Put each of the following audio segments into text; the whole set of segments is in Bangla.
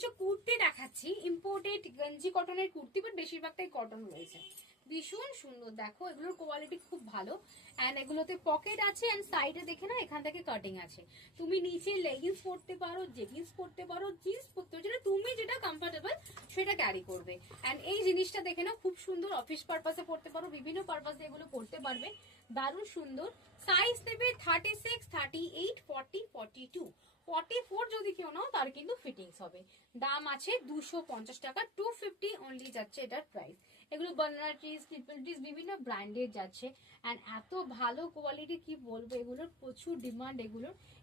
কিছু কুর্তি দেখাচ্ছি, ইম্পোর্টেড গঞ্জি কটনের কুর্তি, বাট বেশিরভাগটাই কটন রয়েছে। ভীষণ সুন্দর, দেখো এগুলোর কোয়ালিটি খুব ভালো। অ্যান্ড এগুলোতে পকেট আছে, অ্যান্ড সাইডে দেখে না এখান থেকে কাটিং আছে। তুমি নিচে লেগিংস পরতে পারো, জেগিংস পরতে পারো, জিন্স পরতে পারো, যেটা তুমি যেটা কমফোর্টেবল সেটা ক্যারি করবে। অ্যান্ড এই জিনিসটা দেখে না খুব সুন্দর, অফিস পারপাসে পড়তে পারো, বিভিন্ন পারপাসে এগুলো পড়তে পারবে। দারুণ সুন্দর। সাইজ নেবে 36, 38, 40, 42, 44 যদি কেউ নাও তার কিন্তু ফিটিংস হবে। দাম আছে 250 টাকা, 250 অনলি যাচ্ছে এটার প্রাইস। এগুলো বানারসিস, ট্রিপল টিস বিভিন্ন ব্র্যান্ডের যাচ্ছে। অ্যান্ড এত ভালো কোয়ালিটি কি বলবো, এগুলোর প্রচুর ডিমান্ড।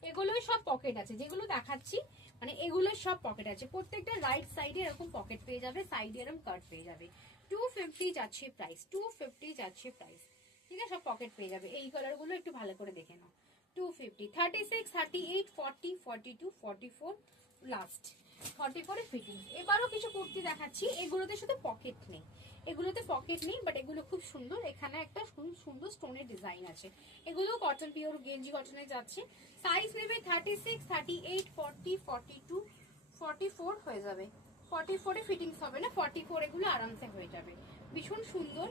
এগুলোই সব পকেট আছে যেগুলো দেখাচ্ছি, মানে এগুলোর সব পকেট আছে। প্রত্যেকটা রাইট সাইডে এরকম পকেট পেয়ে যাবে, সাইডে এরকম কাট পেয়ে যাবে। 250 যাচ্ছে প্রাইস, 250 যাচ্ছে প্রাইস। ঠিক আছে, সব পকেট পেয়ে যাবে। এই কালার গুলো একটু ভালো করে দেখে নাও। 250, 36, 38, 40, 42, 44 লাস্ট 44 ফিটিং। এবারও কিছু কুর্তি দেখাচ্ছি, এগুলোতে শুধু পকেট নেই, এগুলোতে পকেট নেই, বাট এগুলো খুব সুন্দর। এখানে একটা সুন্দর স্টোনের ডিজাইন আছে। এগুলো কটন, পিওর গেঞ্জি কটনে যাচ্ছে। সাইজ নেবে 36, 38, 40, 42, 44 হয়ে যাবে। 44 ফিটিংস হবে না, 44 এগুলো আরামসে হয়ে যাবে। ভীষণ সুন্দর।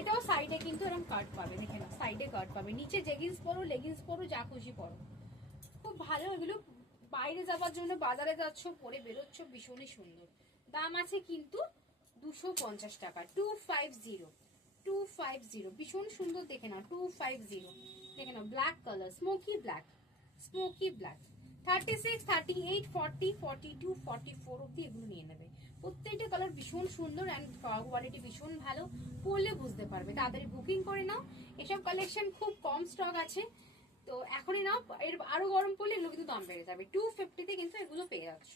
এটাও সাইডে কিন্তু এরকম কাট পাবে, দেখে না সাইডে কাট পাবে। নিচে জেগিংস পরো, লেগিংস পরো, যা খুশি পরো, খুব ভালো। এগুলো বাইরে যাওয়ার জন্য, বাজারে যাচ্ছ, পরে বেরোচ্ছ, ভীষণই সুন্দর। দাম আছে কিন্তু 250 টাকা, 250, 250। ভীষণ সুন্দর, দেখে না 250। দেখে না black colour, smoky black, smoky black. 36, 38, 40, 42, 44 অব্দি এগুলো নিয়ে নেবে। প্রত্যেকটা কালার ভীষণ সুন্দর অ্যান্ড কোয়ালিটি ভীষণ ভালো। পরলে বুঝতে পারবে, তাড়াতাড়ি বুকিং করে নাও। এসব কালেকশন খুব কম স্টক আছে, তো এখনই নাও। এর আরো গরম পড়লে এগুলো কিন্তু দাম বেড়ে যাবে। 250 তে কিন্তু এগুলো পেয়ে যাচ্ছ।